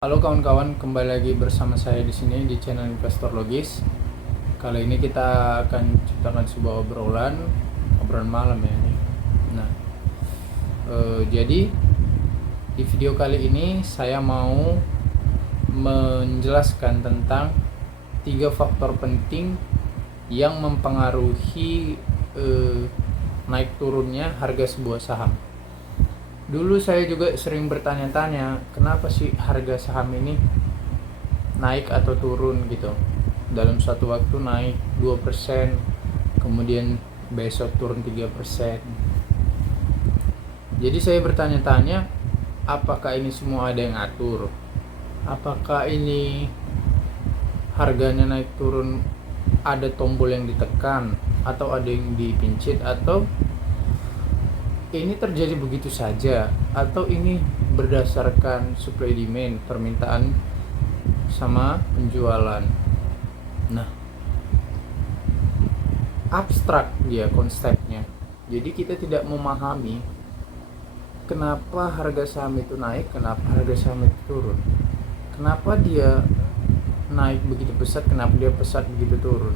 Halo kawan-kawan, kembali lagi bersama saya di sini di channel Investor Logis. Kali ini kita akan ciptakan sebuah obrolan malam ya ini. Nah, jadi di video kali ini saya mau menjelaskan tentang 3 faktor penting yang mempengaruhi naik turunnya harga sebuah saham. Dulu saya juga sering bertanya-tanya, kenapa sih harga saham ini naik atau turun gitu. Dalam suatu waktu naik 2%, kemudian besok turun 3%. Jadi saya bertanya-tanya, apakah ini semua ada yang atur? Apakah ini harganya naik turun ada tombol yang ditekan atau ada yang dipincit, atau ini terjadi begitu saja, atau ini berdasarkan supply demand, permintaan sama penjualan. Nah, abstrak dia konsepnya. Jadi kita tidak memahami kenapa harga saham itu naik, kenapa harga saham itu turun. Kenapa dia naik begitu pesat, kenapa dia pesat begitu turun.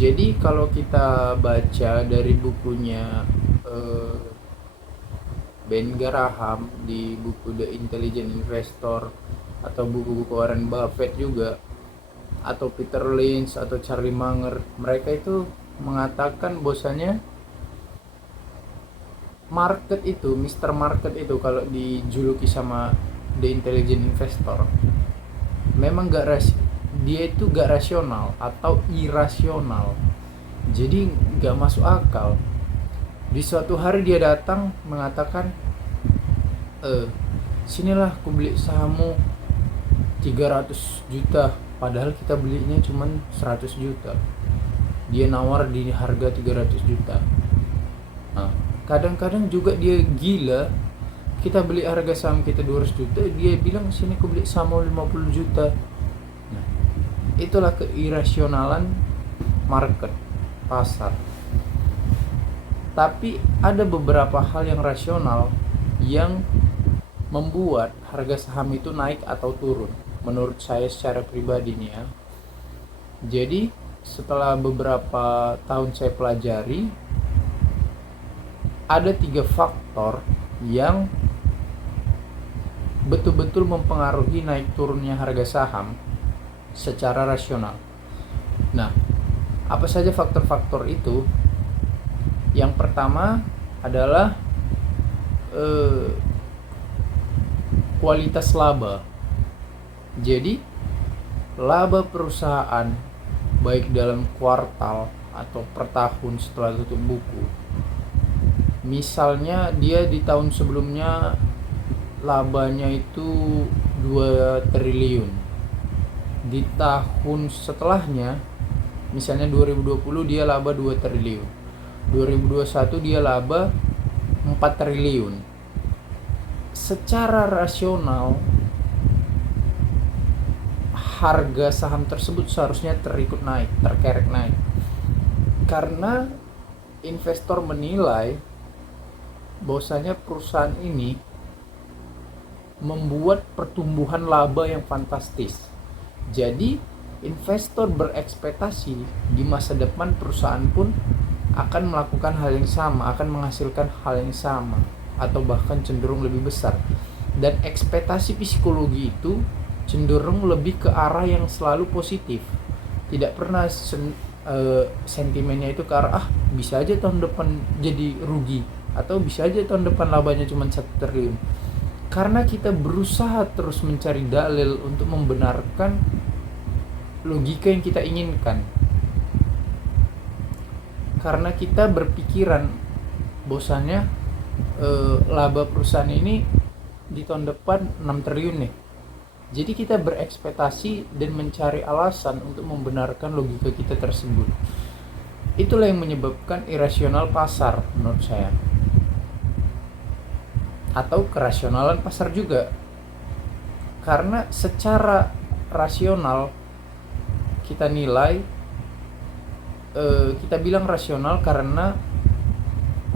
Jadi kalau kita baca dari bukunya Ben Graham, di buku The Intelligent Investor, atau buku-buku Warren Buffett juga, atau Peter Lynch atau Charlie Munger, mereka itu mengatakan bahwasanya market itu, Mr. Market itu kalau dijuluki sama The Intelligent Investor, memang dia itu gak rasional atau irasional. Jadi gak masuk akal. Di suatu hari dia datang mengatakan, sinilah aku beli sahammu 300 juta, padahal kita belinya cuma 100 juta. Dia nawar di harga 300 juta. Nah, kadang-kadang juga dia gila. Kita beli harga saham kita 200 juta, dia bilang sini aku beli saham 50 juta. Nah, itulah keirasionalan market, pasar. Tapi ada beberapa hal yang rasional yang membuat harga saham itu naik atau turun, menurut saya secara pribadi nih ya. Jadi setelah beberapa tahun saya pelajari, ada 3 faktor yang betul-betul mempengaruhi naik turunnya harga saham secara rasional. Nah, apa saja faktor-faktor itu? Yang pertama adalah kualitas laba. Jadi laba perusahaan baik dalam kuartal atau per tahun setelah tutup buku, misalnya dia di tahun sebelumnya labanya itu 2 triliun, di tahun setelahnya misalnya 2020 dia laba 2 triliun, 2021 dia laba 4 triliun. Secara rasional harga saham tersebut seharusnya terikut naik, terkerek naik. Karena investor menilai bahwasanya perusahaan ini membuat pertumbuhan laba yang fantastis. Jadi investor berekspektasi di masa depan perusahaan pun akan melakukan hal yang sama, akan menghasilkan hal yang sama, atau bahkan cenderung lebih besar. Dan ekspektasi psikologi itu cenderung lebih ke arah yang selalu positif. Tidak pernah sentimennya itu ke arah bisa aja tahun depan jadi rugi, atau bisa aja tahun depan labanya cuma 1 triliun. Karena kita berusaha terus mencari dalil untuk membenarkan logika yang kita inginkan. Karena kita berpikiran bahwasannya laba perusahaan ini di tahun depan 6 triliun nih. Jadi kita berekspektasi dan mencari alasan untuk membenarkan logika kita tersebut. Itulah yang menyebabkan irasional pasar menurut saya. Atau kerasionalan pasar juga. Karena secara rasional kita nilai, kita bilang rasional karena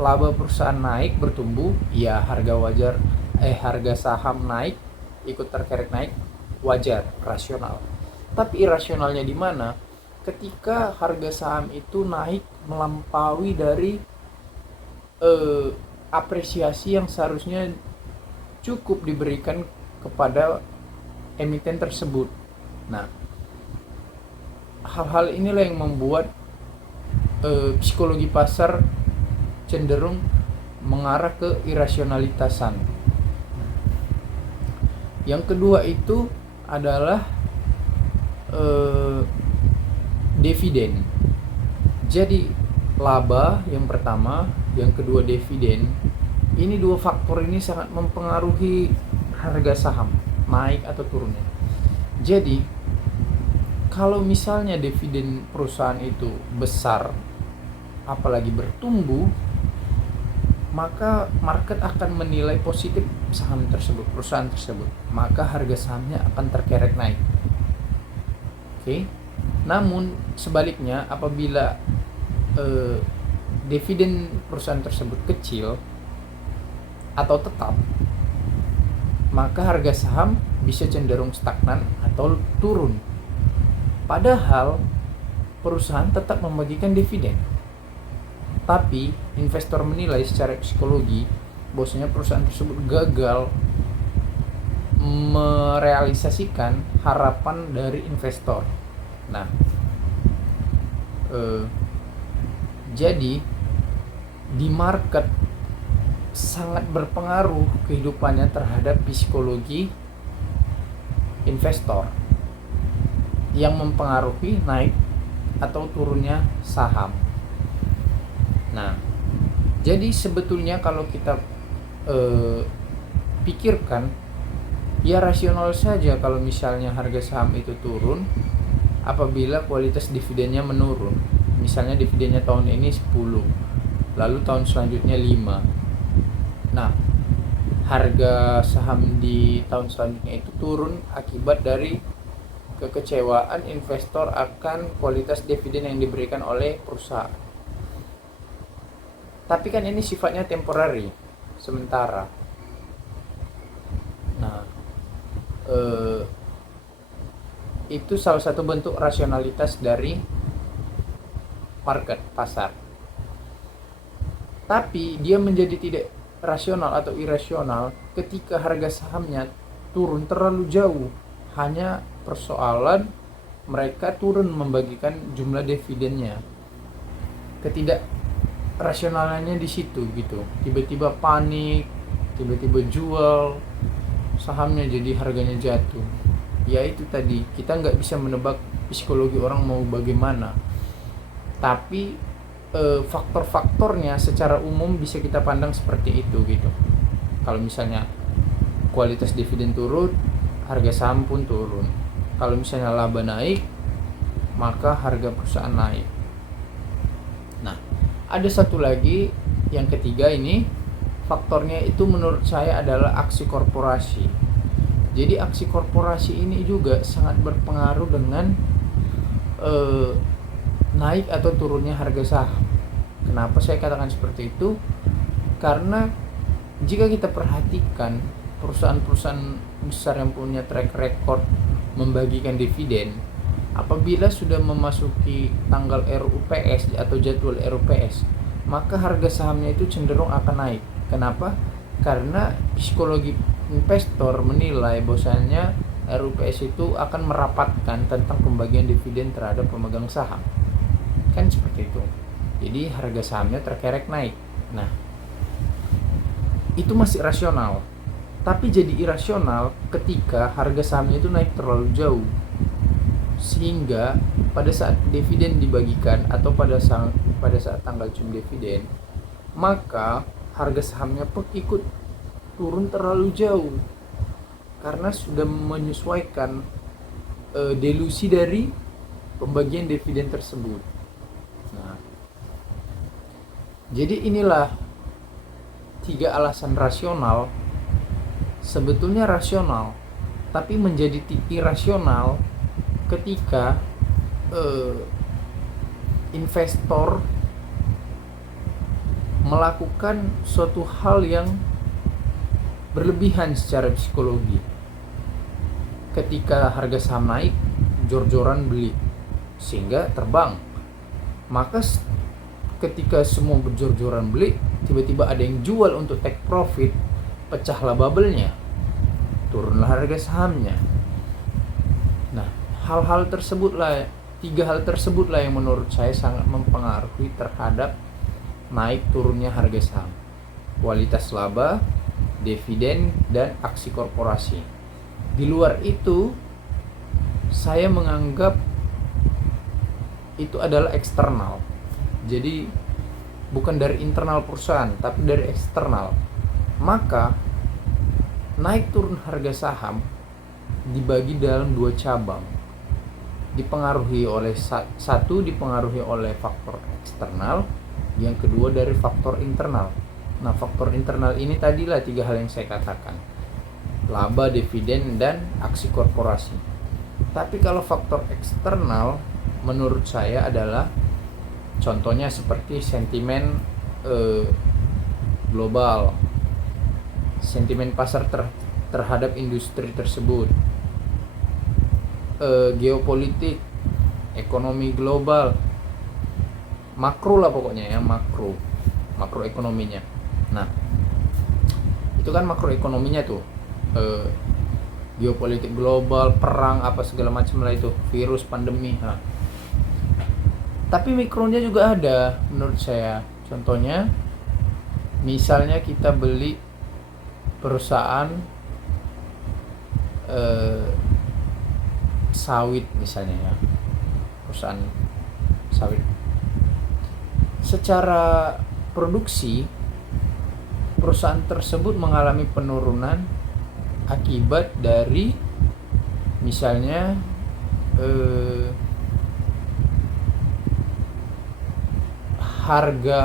laba perusahaan naik, bertumbuh, ya harga saham naik, ikut terkerek naik, wajar, rasional. Tapi irasionalnya di mana? Ketika harga saham itu naik melampaui dari apresiasi yang seharusnya cukup diberikan kepada emiten tersebut. Nah, hal-hal inilah yang membuat psikologi pasar cenderung mengarah ke irasionalitasan. Yang kedua itu adalah dividen. Jadi laba yang pertama, yang kedua dividen. Ini dua faktor ini sangat mempengaruhi harga saham naik atau turunnya. Jadi kalau misalnya dividen perusahaan itu besar, apalagi bertumbuh, maka market akan menilai positif saham tersebut, perusahaan tersebut. Maka harga sahamnya akan terkerek naik. Oke. Namun sebaliknya, apabila dividen perusahaan tersebut kecil atau tetap, maka harga saham bisa cenderung stagnan atau turun. Padahal perusahaan tetap membagikan dividen. Tapi investor menilai secara psikologi bahwasanya perusahaan tersebut gagal merealisasikan harapan dari investor. Nah, jadi di market sangat berpengaruh kehidupannya terhadap psikologi investor yang mempengaruhi naik atau turunnya saham. Nah, jadi sebetulnya kalau kita pikirkan, ya rasional saja kalau misalnya harga saham itu turun apabila kualitas dividennya menurun. Misalnya dividennya tahun ini 10, lalu tahun selanjutnya 5. Nah, harga saham di tahun selanjutnya itu turun akibat dari kekecewaan investor akan kualitas dividen yang diberikan oleh perusahaan. Tapi kan ini sifatnya temporary, sementara. Nah, itu salah satu bentuk rasionalitas dari market, pasar. Tapi dia menjadi tidak rasional atau irasional ketika harga sahamnya turun terlalu jauh. Hanya persoalan mereka turun membagikan jumlah dividennya. Rasionalnya di situ gitu. Tiba-tiba panik, tiba-tiba jual sahamnya, jadi harganya jatuh. Ya itu tadi, kita nggak bisa menebak psikologi orang mau bagaimana. Tapi faktor-faktornya secara umum bisa kita pandang seperti itu gitu. Kalau misalnya kualitas dividen turun, harga saham pun turun. Kalau misalnya laba naik, maka harga perusahaan naik. Nah, ada satu lagi, yang ketiga ini, faktornya itu menurut saya adalah aksi korporasi. Jadi aksi korporasi ini juga sangat berpengaruh dengan naik atau turunnya harga saham. Kenapa saya katakan seperti itu? Karena jika kita perhatikan perusahaan-perusahaan besar yang punya track record membagikan dividen, apabila sudah memasuki tanggal RUPS atau jadwal RUPS, maka harga sahamnya itu cenderung akan naik. Kenapa? Karena psikologi investor menilai bahwasanya RUPS itu akan merapatkan tentang pembagian dividen terhadap pemegang saham. Kan seperti itu. Jadi harga sahamnya terkerek naik. Nah, itu masih rasional. Tapi jadi irasional ketika harga sahamnya itu naik terlalu jauh. Sehingga pada saat dividen dibagikan atau pada saat tanggal cum dividen, maka harga sahamnya pun ikut turun terlalu jauh karena sudah menyesuaikan delusi dari pembagian dividen tersebut. Nah, jadi inilah 3 alasan rasional. Sebetulnya rasional, tapi menjadi irasional ketika investor melakukan suatu hal yang berlebihan secara psikologi. ketika harga saham naik, jor-joran beli sehingga terbang. Maka ketika semua berjor-joran beli, tiba-tiba ada yang jual untuk take profit, pecahlah bubble-nya, turunlah harga sahamnya. Nah, tiga hal tersebutlah yang menurut saya sangat mempengaruhi terhadap naik turunnya harga saham: kualitas laba, dividen, dan aksi korporasi. Di luar itu, saya menganggap itu adalah eksternal. Jadi bukan dari internal perusahaan, tapi dari eksternal. Maka naik turun harga saham dibagi dalam dua cabang. Dipengaruhi oleh dipengaruhi oleh faktor eksternal, yang kedua dari faktor internal. Nah, faktor internal ini tadilah tiga hal yang saya katakan: laba, dividen, dan aksi korporasi. Tapi kalau faktor eksternal menurut saya adalah contohnya seperti sentimen global, sentimen pasar terhadap industri tersebut, geopolitik, ekonomi global, makro lah pokoknya ya, makroekonominya. Nah, itu kan makroekonominya tuh, geopolitik global, perang apa segala macam lah itu, virus, pandemi. Nah, tapi mikronya juga ada menurut saya. Contohnya, misalnya kita beli perusahaan sawit misalnya ya, perusahaan sawit. Secara produksi, perusahaan tersebut mengalami penurunan akibat dari misalnya harga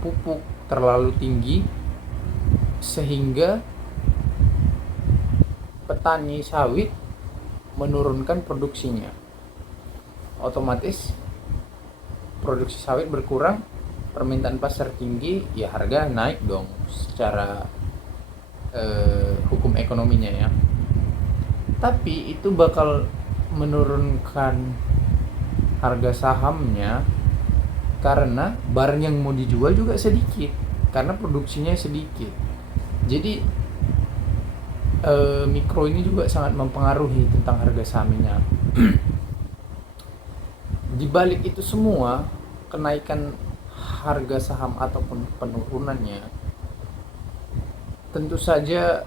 pupuk terlalu tinggi sehingga petani sawit menurunkan produksinya. Otomatis produksi sawit berkurang, permintaan pasar tinggi, ya harga naik dong secara hukum ekonominya ya. Tapi itu bakal menurunkan harga sahamnya karena barang yang mau dijual juga sedikit, karena produksinya sedikit. Jadi mikro ini juga sangat mempengaruhi tentang harga sahamnya. Di balik itu semua, kenaikan harga saham ataupun penurunannya tentu saja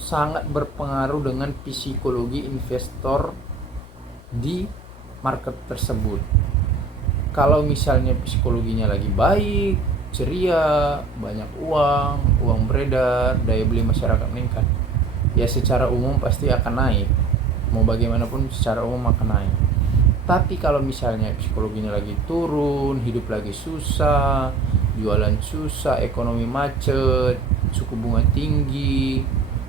sangat berpengaruh dengan psikologi investor di market tersebut. Kalau misalnya psikologinya lagi baik, ceria, banyak uang beredar, daya beli masyarakat meningkat, ya secara umum pasti akan naik. Mau bagaimanapun secara umum akan naik. Tapi kalau misalnya psikologinya lagi turun, hidup lagi susah, jualan susah, ekonomi macet, suku bunga tinggi,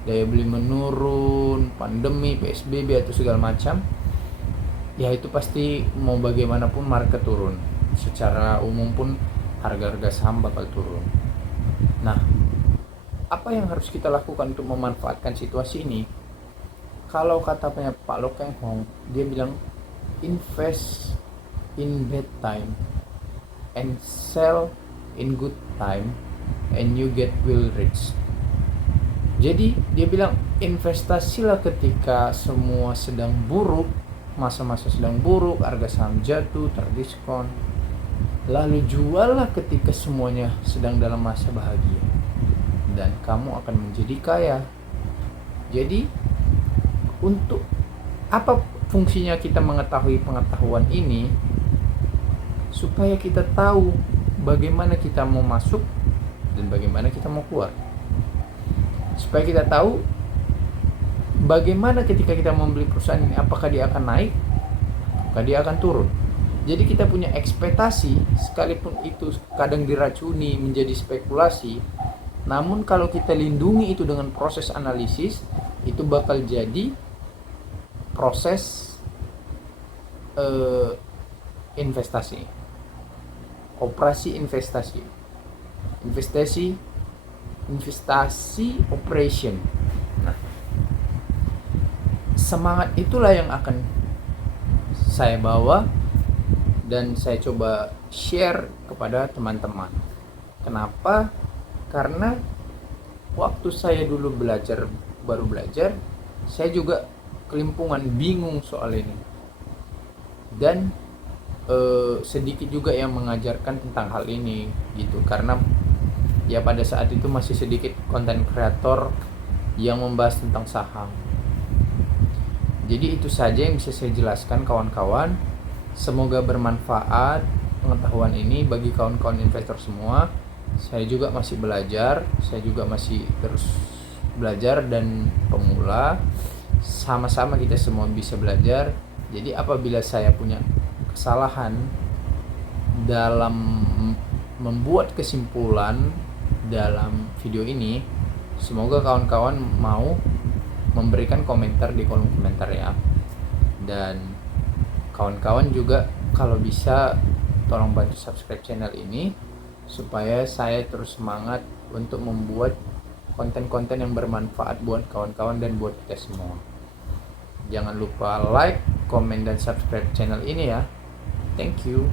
daya beli menurun, pandemi, PSBB atau segala macam, ya itu pasti mau bagaimanapun market turun. Secara umum pun harga-harga saham bakal turun. Nah, apa yang harus kita lakukan untuk memanfaatkan situasi ini? Kalau katanya Pak Lo Keng Hong, dia bilang invest in bad time and sell in good time and you get well rich. Jadi dia bilang investasilah ketika semua sedang buruk, masa-masa sedang buruk, harga saham jatuh, terdiskon. Lalu juallah ketika semuanya sedang dalam masa bahagia, dan kamu akan menjadi kaya. Jadi untuk apa fungsinya kita mengetahui pengetahuan ini? Supaya kita tahu bagaimana kita mau masuk dan bagaimana kita mau keluar. Supaya kita tahu bagaimana ketika kita membeli perusahaan ini, apakah dia akan naik, apakah dia akan turun. Jadi kita punya ekspektasi, sekalipun itu kadang diracuni menjadi spekulasi, namun kalau kita lindungi itu dengan proses analisis, itu bakal jadi proses investasi, operasi investasi operation. Nah, semangat itulah yang akan saya bawa dan saya coba share kepada teman-teman. Kenapa? Karena waktu saya dulu baru belajar, saya juga kelimpungan, bingung soal ini. Dan sedikit juga yang mengajarkan tentang hal ini gitu, karena ya pada saat itu masih sedikit konten kreator yang membahas tentang saham. Jadi itu saja yang bisa saya jelaskan kawan-kawan. Semoga bermanfaat pengetahuan ini bagi kawan-kawan investor semua. Saya juga masih belajar, saya juga masih terus belajar dan pemula. Sama-sama kita semua bisa belajar. Jadi apabila saya punya kesalahan dalam membuat kesimpulan dalam video ini, semoga kawan-kawan mau memberikan komentar di kolom komentar ya. Dan kawan-kawan juga kalau bisa tolong bantu subscribe channel ini supaya saya terus semangat untuk membuat konten-konten yang bermanfaat buat kawan-kawan dan buat kita semua. Jangan lupa like, komen, dan subscribe channel ini ya. Thank you.